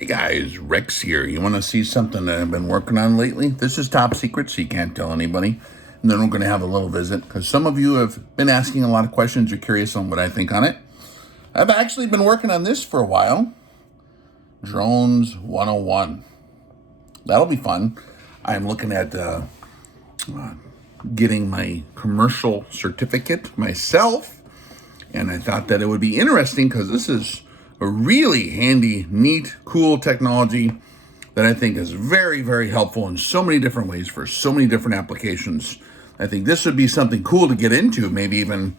Hey guys, Rex here. You want to see something that I've been working on lately? This is top secret, so you can't tell anybody. And then we're going to have a little visit, because some of you have been asking a lot of questions. You're curious on what I think on it. I've actually been working on this for a while. Drones 101. That'll be fun. I'm looking at getting my commercial certificate myself. And I thought that it would be interesting because this is a really handy, neat, cool technology that I think is very, very helpful in so many different ways for so many different applications. I think this would be something cool to get into, maybe even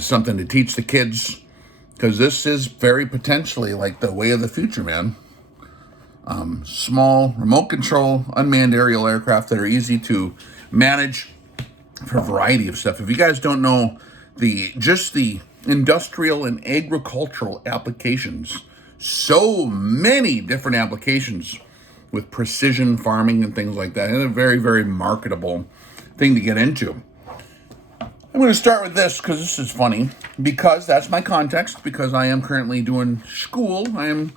something to teach the kids, because this is very potentially like the way of the future, man. Small, remote control, unmanned aerial aircraft that are easy to manage for a variety of stuff. If you guys don't know the industrial and agricultural applications, so many different applications with precision farming and things like that, and a very, very marketable thing to get into. I'm going to start with this because this is funny, because that's my context, because I am currently doing school. I am,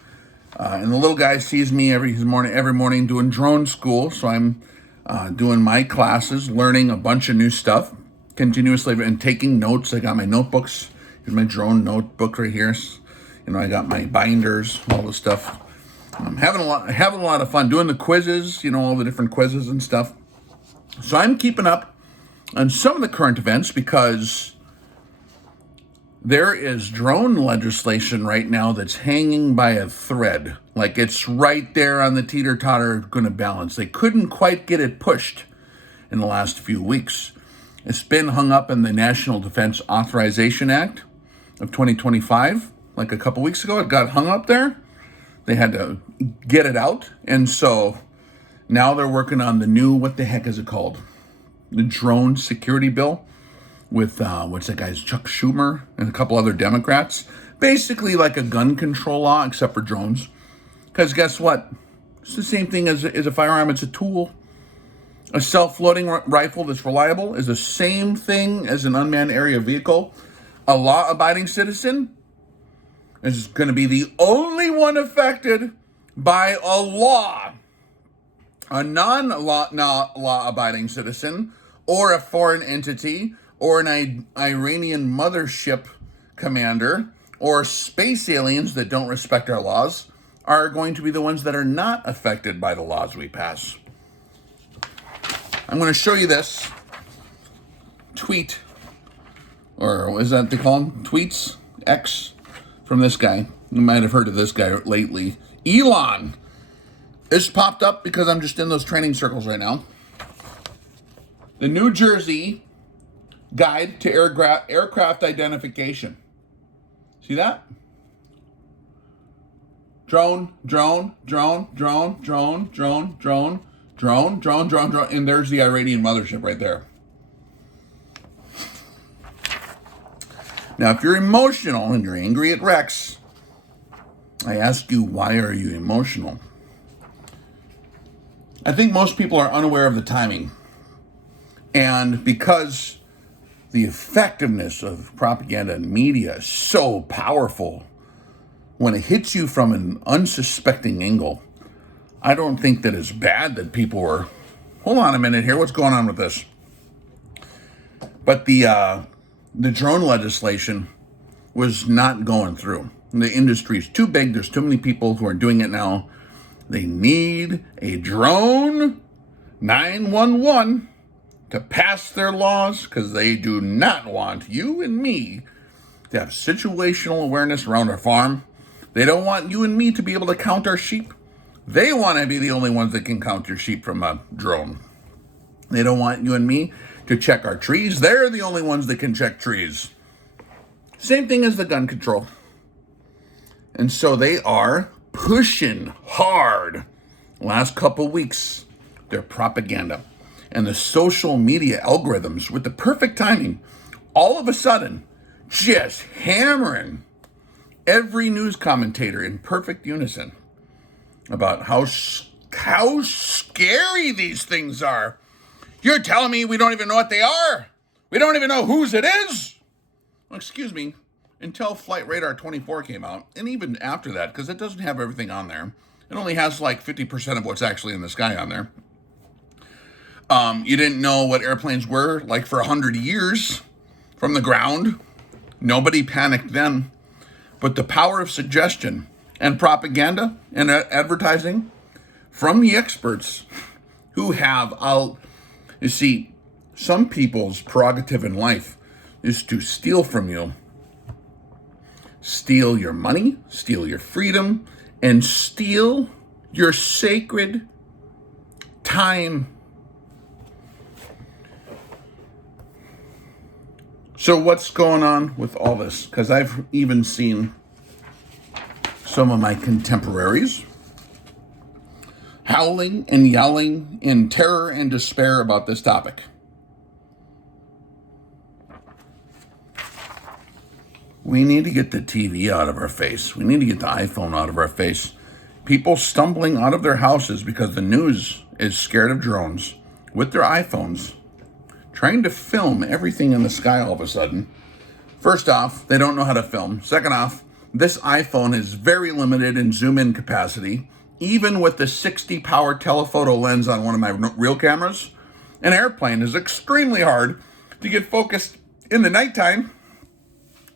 and the little guy sees me every morning doing drone school, so I'm doing my classes, learning a bunch of new stuff continuously and taking notes. I got my notebooks. Here's my drone notebook right here. I got my binders, all this stuff. I'm having a lot of fun doing the quizzes, all the different quizzes and stuff. So I'm keeping up on some of the current events because there is drone legislation right now that's hanging by a thread. Like it's right there on the teeter-totter, going to balance. They couldn't quite get it pushed in the last few weeks. It's been hung up in the National Defense Authorization Act of 2025. Like a couple weeks ago, it got hung up there. They had to get it out. And so now they're working on the new, what the heck is it called? The drone security bill with, what's that guy's, Chuck Schumer and a couple other Democrats. Basically like a gun control law, except for drones. Because guess what? It's the same thing as a firearm. It's a tool. A self-loading rifle that's reliable is the same thing as an unmanned aerial vehicle. A law-abiding citizen is going to be the only one affected by a law. A non-law-abiding citizen or a foreign entity or an Iranian mothership commander or space aliens that don't respect our laws are going to be the ones that are not affected by the laws we pass. I'm going to show you this tweet, or is that they call them? Tweets? X, from this guy. You might have heard of this guy lately. Elon. This popped up because I'm just in those training circles right now. The New Jersey Guide to Aircraft Identification. See that? Drone, drone, drone, drone, drone, drone, drone, drone, drone, drone, drone, and there's the Iranian mothership right there. Now, if you're emotional and you're angry at Rex, I ask you, why are you emotional? I think most people are unaware of the timing. And because the effectiveness of propaganda and media is so powerful, when it hits you from an unsuspecting angle, I don't think that it's bad that people were, hold on a minute here, what's going on with this? But the drone legislation was not going through. The industry is too big. There's too many people who are doing it now. They need a drone 911 to pass their laws because they do not want you and me to have situational awareness around our farm. They don't want you and me to be able to count our sheep. They want to be the only ones that can count your sheep from a drone. They don't want you and me to check our trees. They're the only ones that can check trees. Same thing as the gun control. And so they are pushing hard last couple weeks their propaganda and the social media algorithms with the perfect timing, all of a sudden just hammering every news commentator in perfect unison about how scary these things are. You're telling me we don't even know what they are? We don't even know whose it is? Well, excuse me, until Flight Radar 24 came out, and even after that, because it doesn't have everything on there, It only has like 50% of what's actually in the sky on there. You didn't know what airplanes were like for 100 years from the ground. Nobody panicked then. But the power of suggestion and propaganda and advertising from the experts who have, you see, some people's prerogative in life is to steal from you, steal your money, steal your freedom, and steal your sacred time. So what's going on with all this? Because I've even seen some of my contemporaries howling and yelling in terror and despair about this topic. We need to get the TV out of our face. We need to get the iPhone out of our face. People stumbling out of their houses because the news is scared of drones with their iPhones, trying to film everything in the sky all of a sudden. First off, they don't know how to film. Second off, this iPhone is very limited in zoom-in capacity. Even with the 60 power telephoto lens on one of my real cameras, an airplane is extremely hard to get focused in the nighttime.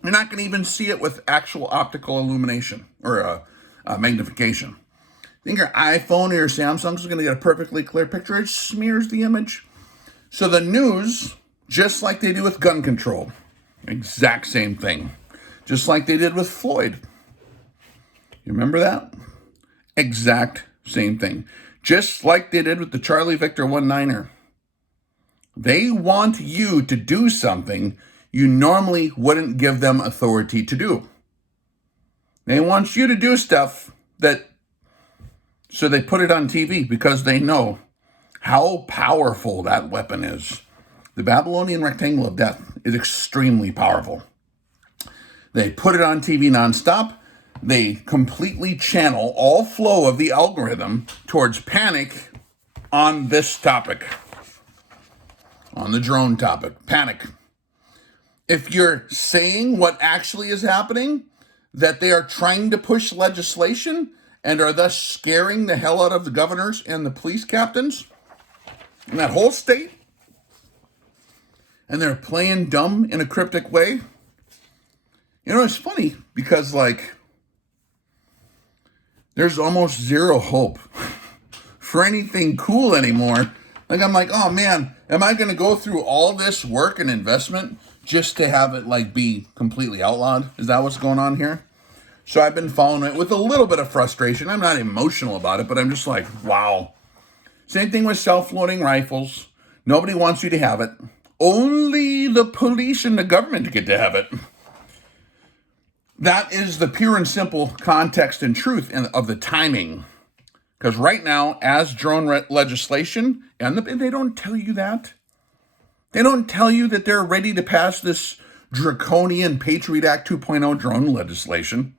You're not going to even see it with actual optical illumination or magnification. You think your iPhone or your Samsung is going to get a perfectly clear picture? It smears the image. So the news, just like they do with gun control, exact same thing. Just like they did with Floyd. You remember that? Exact same thing. Just like they did with the Charlie Victor 19er. They want you to do something you normally wouldn't give them authority to do. They want you to do stuff so they put it on TV because they know how powerful that weapon is. The Babylonian rectangle of death is extremely powerful. They put it on TV nonstop. They completely channel all flow of the algorithm towards panic on this topic, on the drone topic, panic. If you're saying what actually is happening, that they are trying to push legislation and are thus scaring the hell out of the governors and the police captains in that whole state, and they're playing dumb in a cryptic way. You know, it's funny because, like, there's almost zero hope for anything cool anymore. Like, I'm like, oh man, am I going to go through all this work and investment just to have it, like, be completely outlawed? Is that what's going on here? So I've been following it with a little bit of frustration. I'm not emotional about it, but I'm just like, wow. Same thing with self-loading rifles. Nobody wants you to have it. Only the police and the government get to have it. That is the pure and simple context and truth of the timing. Because right now, as drone legislation, and they don't tell you that. They don't tell you that they're ready to pass this draconian Patriot Act 2.0 drone legislation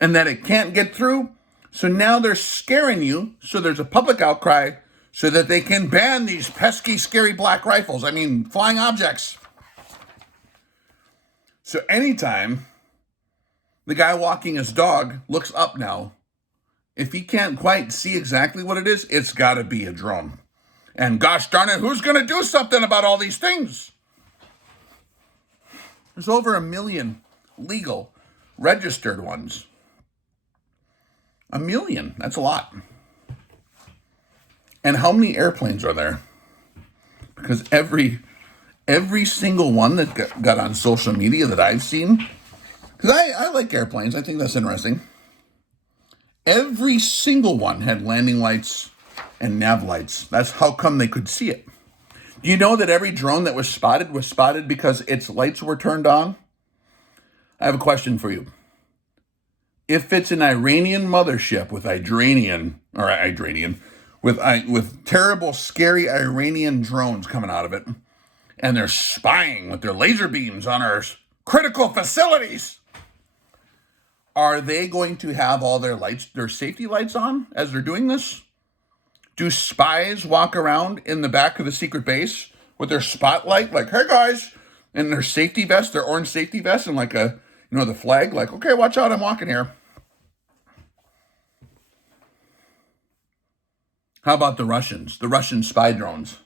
and that it can't get through. So now they're scaring you so there's a public outcry so that they can ban these pesky, scary black rifles. I mean, flying objects. So anytime the guy walking his dog looks up now, if he can't quite see exactly what it is, it's got to be a drone. And gosh darn it, who's going to do something about all these things? There's over 1 million legal, registered ones. 1 million, that's a lot. And how many airplanes are there? Because every single one that got on social media that I've seen, because I like airplanes, I think that's interesting. Every single one had landing lights and nav lights. That's how come they could see it. Do you know that every drone that was spotted because its lights were turned on? I have a question for you. If it's an Iranian mothership with terrible, scary Iranian drones coming out of it, and they're spying with their laser beams on our critical facilities, are they going to have all their lights, their safety lights on as they're doing this? Do spies walk around in the back of the secret base with their spotlight, like, hey guys, and their safety vest, their orange safety vest, and like the flag, like, okay, watch out, I'm walking here. How about the Russians? The Russian spy drones.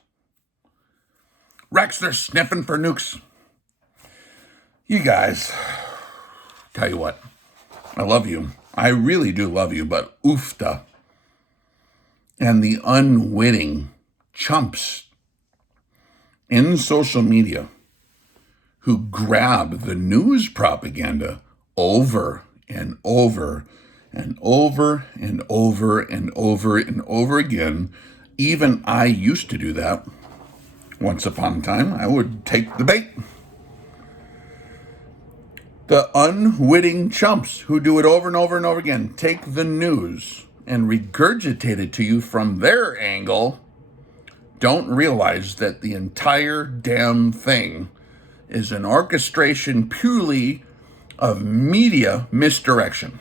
Rex, they're sniffing for nukes. You guys, tell you what, I love you. I really do love you, but oofta. And the unwitting chumps in social media who grab the news propaganda over and over and over and over and over and over again. Even I used to do that. Once upon a time, I would take the bait. The unwitting chumps who do it over and over and over again take the news and regurgitate it to you from their angle, don't realize that the entire damn thing is an orchestration purely of media misdirection.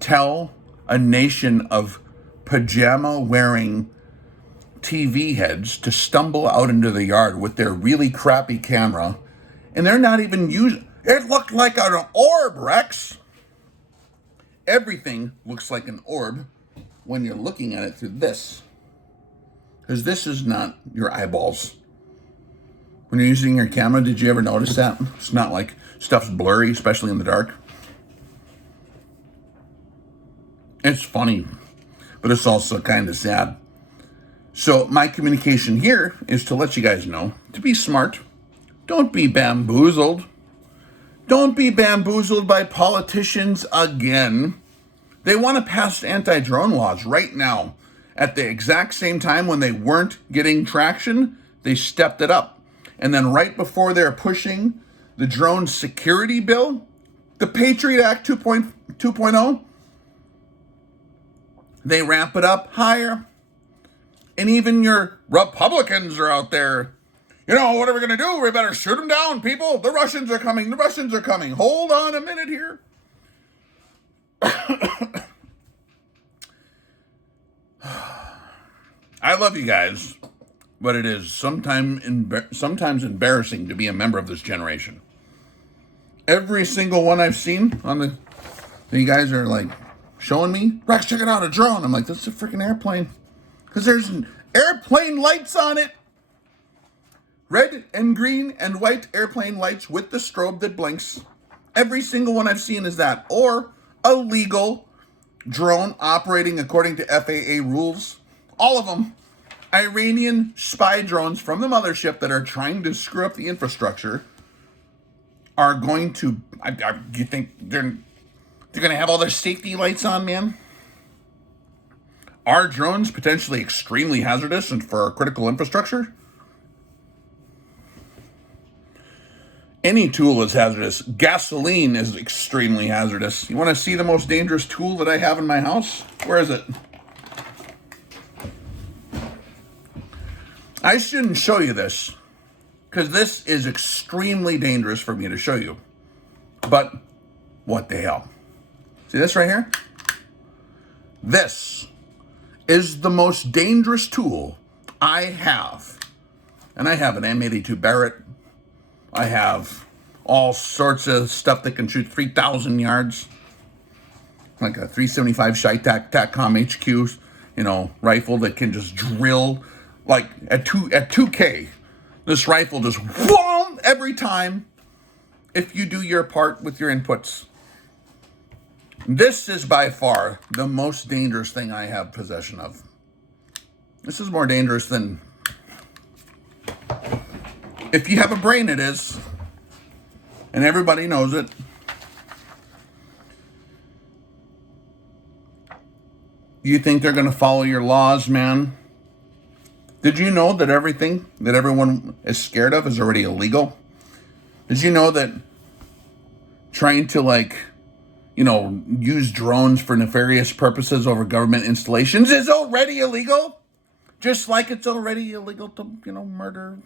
Tell a nation of pajama-wearing TV heads to stumble out into the yard with their really crappy camera, and they're not even using it. Looked like an orb, Rex. Everything looks like an orb when you're looking at it through this, because this is not your eyeballs. When you're using your camera, did you ever notice that? It's not like stuff's blurry, especially in the dark. It's funny, but it's also kind of sad. So my communication here is to let you guys know to be smart. Don't be bamboozled. Don't be bamboozled by politicians again. They want to pass anti-drone laws right now. At the exact same time when they weren't getting traction, they stepped it up. And then right before they're pushing the drone security bill, the Patriot Act 2.0, they ramp it up higher. And even your Republicans are out there. You know, what are we going to do? We better shoot them down, people. The Russians are coming. The Russians are coming. Hold on a minute here. I love you guys, but it is sometimes embarrassing to be a member of this generation. Every single one I've seen on you guys are like showing me, Rex, check it out, a drone. I'm like, that's a freaking airplane. Because there's airplane lights on it. Red and green and white airplane lights with the strobe that blinks. Every single one I've seen is that. Or a legal drone operating according to FAA rules. All of them. Iranian spy drones from the mothership that are trying to screw up the infrastructure are going to... you think they're going to have all their safety lights on, man? Are drones potentially extremely hazardous and for our critical infrastructure? Any tool is hazardous. Gasoline is extremely hazardous. You want to see the most dangerous tool that I have in my house? Where is it? I shouldn't show you this, because this is extremely dangerous for me to show you. But what the hell? See this right here? This is the most dangerous tool I have. And I have an M82 Barrett. I have all sorts of stuff that can shoot 3,000 yards. Like a 375 TACCOM HQ, rifle that can just drill like at 2K. This rifle just whoom every time if you do your part with your inputs. This is by far the most dangerous thing I have possession of. This is more dangerous than... If you have a brain, it is. And everybody knows it. You think they're going to follow your laws, man? Did you know that everything that everyone is scared of is already illegal? Did you know that trying to use drones for nefarious purposes over government installations is already illegal? Just like it's already illegal to, murder.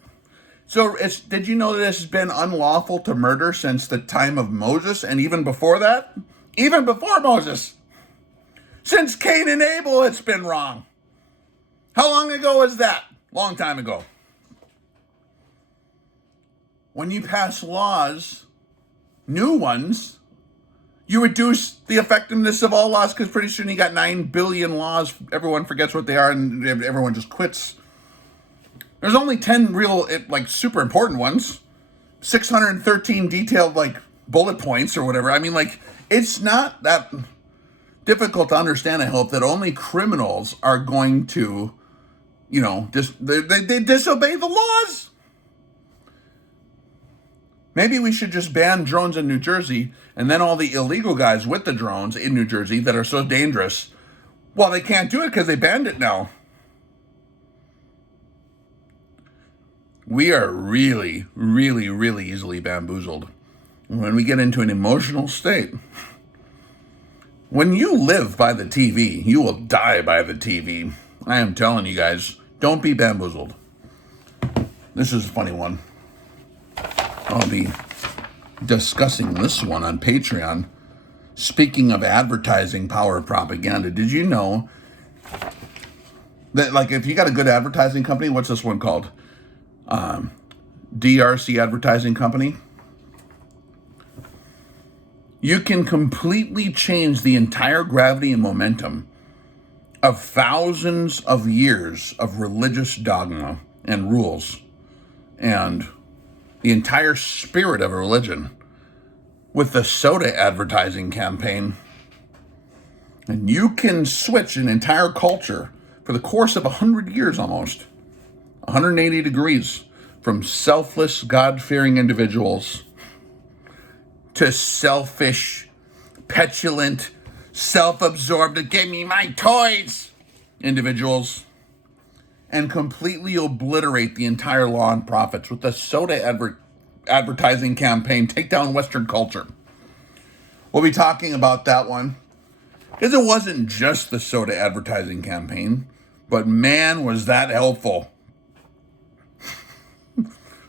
So did you know that it's been unlawful to murder since the time of Moses, and even before that? Even before Moses. Since Cain and Abel, it's been wrong. How long ago was that? Long time ago. When you pass laws, new ones, You reduce the effectiveness of all laws because pretty soon you got 9 billion laws. Everyone forgets what they are and everyone just quits. There's only 10 real, like, super important ones. 613 detailed, like, bullet points or whatever. I mean, like, it's not that difficult to understand, I hope, that only criminals are going to, you know, they disobey the laws. Maybe we should just ban drones in New Jersey, and then all the illegal guys with the drones in New Jersey that are so dangerous, well, they can't do it because they banned it now. We are really, really, really easily bamboozled when we get into an emotional state. When you live by the TV, you will die by the TV. I am telling you guys, don't be bamboozled. This is a funny one. I'll be discussing this one on Patreon. Speaking of advertising power of propaganda, did you know that, like, if you got a good advertising company, what's this one called? DRC Advertising Company. You can completely change the entire gravity and momentum of thousands of years of religious dogma and rules and the entire spirit of a religion with the soda advertising campaign. And you can switch an entire culture for the course of 100 years almost, 180 degrees, from selfless, God-fearing individuals to selfish, petulant, self-absorbed, give me my toys individuals, and completely obliterate the entire law and profits with the soda advertising campaign, take down Western culture. We'll be talking about that one, because it wasn't just the soda advertising campaign, but man, was that helpful.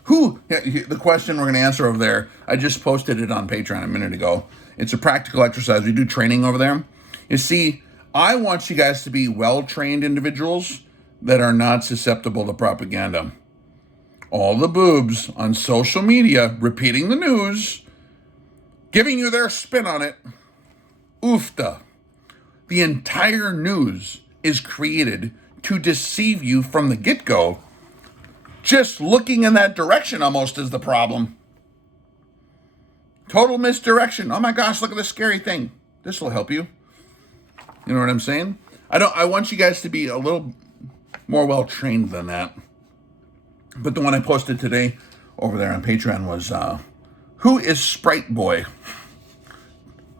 The question we're going to answer over there, I just posted it on Patreon a minute ago. It's a practical exercise. We do training over there. You see, I want you guys to be well-trained individuals that are not susceptible to propaganda. All the boobs on social media repeating the news, giving you their spin on it. Oofta. The entire news is created to deceive you from the get-go. Just looking in that direction almost is the problem. Total misdirection. Oh my gosh, look at this scary thing. This will help you. You know what I'm saying? I want you guys to be a little more well-trained than that. But the one I posted today over there on Patreon was, who is Sprite Boy?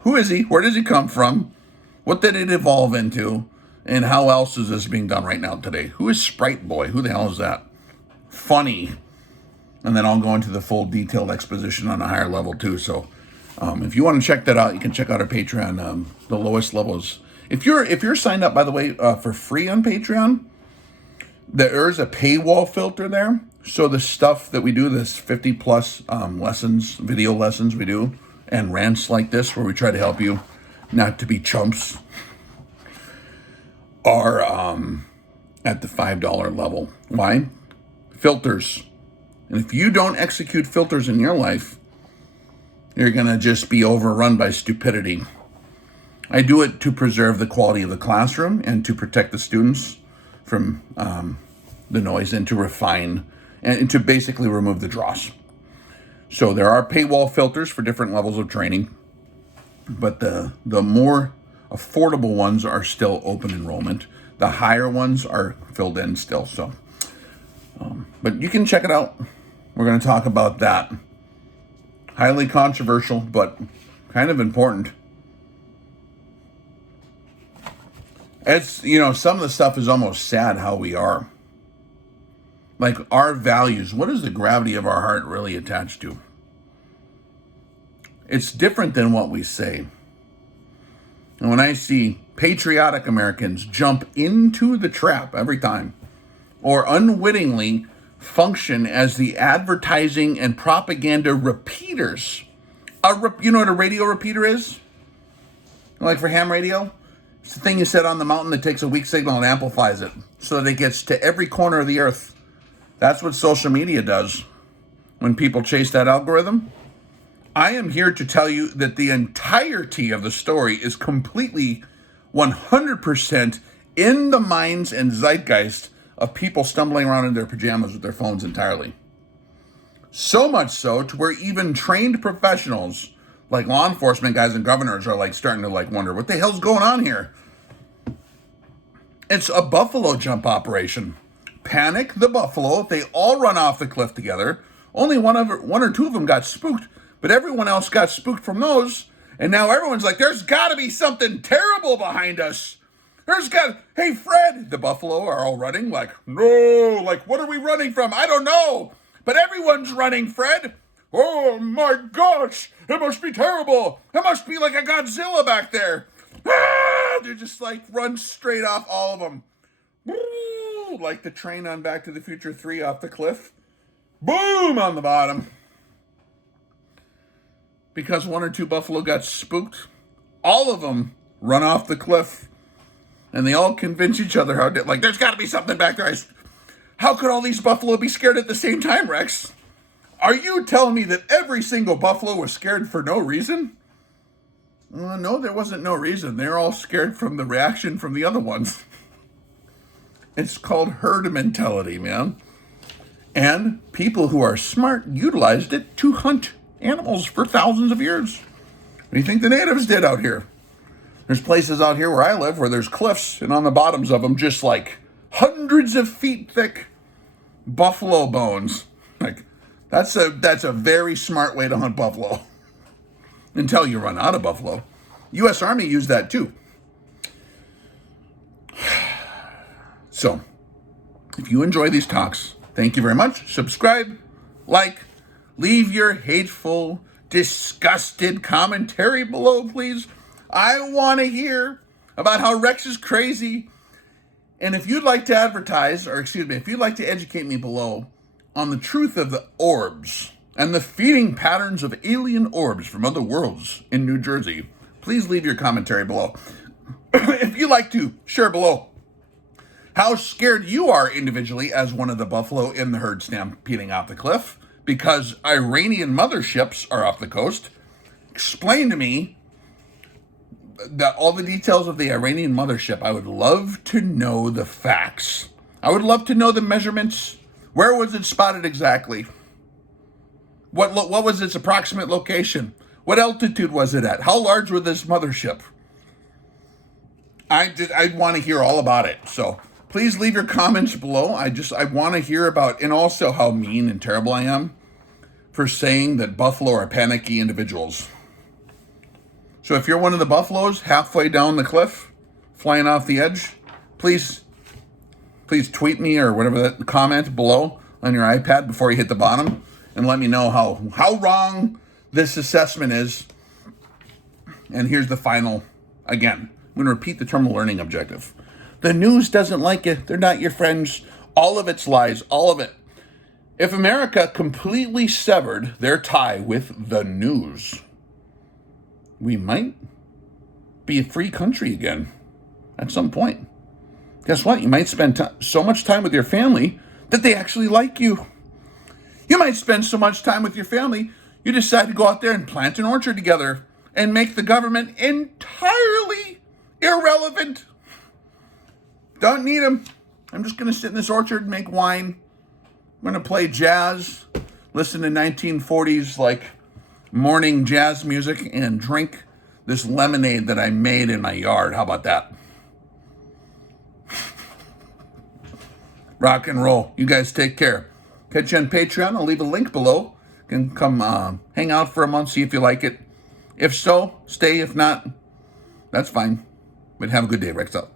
Who is he? Where does he come from? What did it evolve into? And how else is this being done right now today? Who is Sprite Boy? Who the hell is that? Funny. And then I'll go into the full detailed exposition on a higher level too. So if you want to check that out, you can check out our Patreon. The lowest levels. If you're signed up, by the way, for free on Patreon, there is a paywall filter there. So the stuff that we do, this 50 plus lessons, video lessons we do, and rants like this where we try to help you not to be chumps, are at the $5 level. Why? Filters. And if you don't execute filters in your life, you're going to just be overrun by stupidity. I do it to preserve the quality of the classroom and to protect the students from the noise, and to refine and to basically remove the dross. So there are paywall filters for different levels of training, but the more affordable ones are still open enrollment. The higher ones are filled in still. So, but you can check it out. We're going to talk about that. Highly controversial, but kind of important. It's, you know, some of the stuff is almost sad how we are. Like our values, what is the gravity of our heart really attached to? It's different than what we say. And when I see patriotic Americans jump into the trap every time, or unwittingly function as the advertising and propaganda repeaters. You know what a radio repeater is? Like for ham radio? It's the thing you set on the mountain that takes a weak signal and amplifies it so that it gets to every corner of the earth. That's what social media does. When people chase that algorithm, I am here to tell you that the entirety of the story is completely 100% in the minds and zeitgeist of people stumbling around in their pajamas with their phones entirely. So much so to where even trained professionals like law enforcement guys and governors are like starting to like wonder what the hell's going on here. It's a buffalo jump operation. Panic the buffalo. They all run off the cliff together. Only one or two of them got spooked, but everyone else got spooked from those. And now everyone's like, there's got to be something terrible behind us. Hey, Fred, the buffalo are all running like, no, like, what are we running from? I don't know. But everyone's running, Fred. Oh my gosh, it must be terrible. It must be like a Godzilla back there. Ah, they're just like run straight off, all of them. Woo, like the train on Back to the Future 3 off the cliff. Boom on the bottom. Because one or two buffalo got spooked, all of them run off the cliff. And they all convince each other like, there's got to be something back there. How could all these buffalo be scared at the same time, Rex? Are you telling me that every single buffalo was scared for no reason? No, there wasn't no reason. They're all scared from the reaction from the other ones. It's called herd mentality, man. And people who are smart utilized it to hunt animals for thousands of years. What do you think the natives did out here? There's places out here where I live where there's cliffs, and on the bottoms of them, just like hundreds of feet thick buffalo bones. Like, that's a very smart way to hunt buffalo. Until you run out of buffalo. U.S. Army used that too. So, if you enjoy these talks, thank you very much. Subscribe, like, leave your hateful, disgusted commentary below, please. I want to hear about how Rex is crazy. And if you'd like to if you'd like to educate me below on the truth of the orbs and the feeding patterns of alien orbs from other worlds in New Jersey, please leave your commentary below. If you'd like to, share below how scared you are individually as one of the buffalo in the herd stampeding off the cliff because Iranian motherships are off the coast. Explain to me all the details of the Iranian mothership. I would love to know the facts. I would love to know the measurements. Where was it spotted exactly? What was its approximate location? What altitude was it at? How large was this mothership? I want to hear all about it. So please leave your comments below. I want to hear about, and also how mean and terrible I am for saying that buffalo are panicky individuals. So if you're one of the buffaloes halfway down the cliff, flying off the edge, please tweet me or whatever that comment below on your iPad before you hit the bottom and let me know how wrong this assessment is. And here's the final, again, I'm going to repeat the terminal learning objective. The news doesn't like you. They're not your friends. All of it's lies, all of it. If America completely severed their tie with the news, we might be a free country again at some point. Guess what? You might spend so much time with your family that they actually like you. You might spend so much time with your family, you decide to go out there and plant an orchard together and make the government entirely irrelevant. Don't need them. I'm just going to sit in this orchard and make wine. I'm going to play jazz, listen to 1940s like morning jazz music, and drink this lemonade that I made in my yard. How about that? Rock and roll. You guys take care. Catch you on Patreon. I'll leave a link below. You can come hang out for a month, see if you like it. If so, stay. If not, that's fine. But have a good day. Rex out.